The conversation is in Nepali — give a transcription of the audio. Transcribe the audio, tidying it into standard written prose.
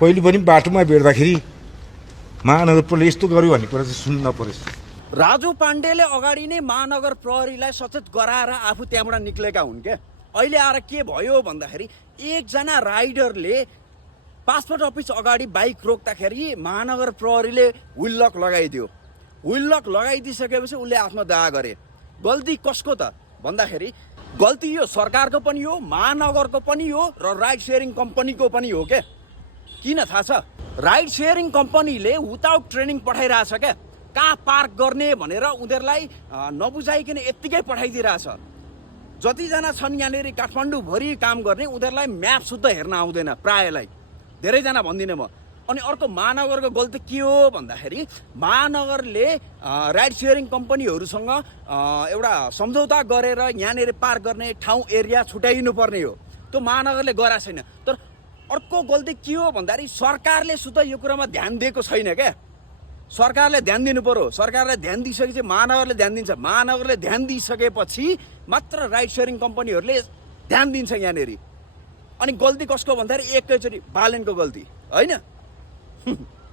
पहिले पनि बाटोमा भेट्दाखेरि महानगरपालिकाले यस्तो गर्यो भन्ने कुरा चाहिँ सुन्न पर्यो। राजु पाण्डेले अगाडि नै महानगर प्रहरीलाई सचेत गराएर आफू त्यहाँबाट निक्लेका हुन् क्या। अहिले आएर के भयो भन्दाखेरि एकजना राइडरले पासपोर्ट अफिस अगाडि बाइक रोक्दाखेरि महानगर प्रहरीले व्हिल लक लगाइदियो। व्हिल लक लगाइदिइसकेपछि उसले आत्मदाह गरे। गल्ती कसको त भन्दाखेरि गल्ती यो सरकारको पनि हो, महानगरको पनि हो र राइड सेयरिङ कम्पनीको पनि हो क्या। किन थाहा छ? राइड सेयरिङ कम्पनीले विदाउट ट्रेनिङ पठाइरहेछ क्या। कहाँ पार्क गर्ने भनेर उनीहरूलाई नबुझाइकन यत्तिकै पठाइदिइरहेछ। जतिजना छन् यहाँनिर काठमाडौँभरि काम गर्ने उनीहरूलाई म्याप शुद्ध हेर्न आउँदैन प्रायलाई, धेरैजना भन्दिनँ म। अनि अर्को महानगरको गल्ती के हो भन्दाखेरि महानगरले राइड सेयरिङ कम्पनीहरूसँग एउटा सम्झौता गरेर यहाँनिर पार्क गर्ने ठाउँ एरिया छुट्याइनु पर्ने हो। त्यो महानगरले गरेको छैन। तर अर्को गल्ती के हो भन्दाखेरि सरकारले शुद्ध यो कुरामा ध्यान दिएको छैन क्या। सरकारले ध्यान दिनु पर्यो। सरकारले ध्यान दिइसकेपछि महानगरले ध्यान दिन्छ। महानगरले ध्यान दिइसकेपछि मात्र राइड सेयरिङ कम्पनीहरूले ध्यान दिन्छ यहाँनिर। अनि गल्ती कसको भन्दाखेरि एकैचोटि बालेनको गल्ती होइन।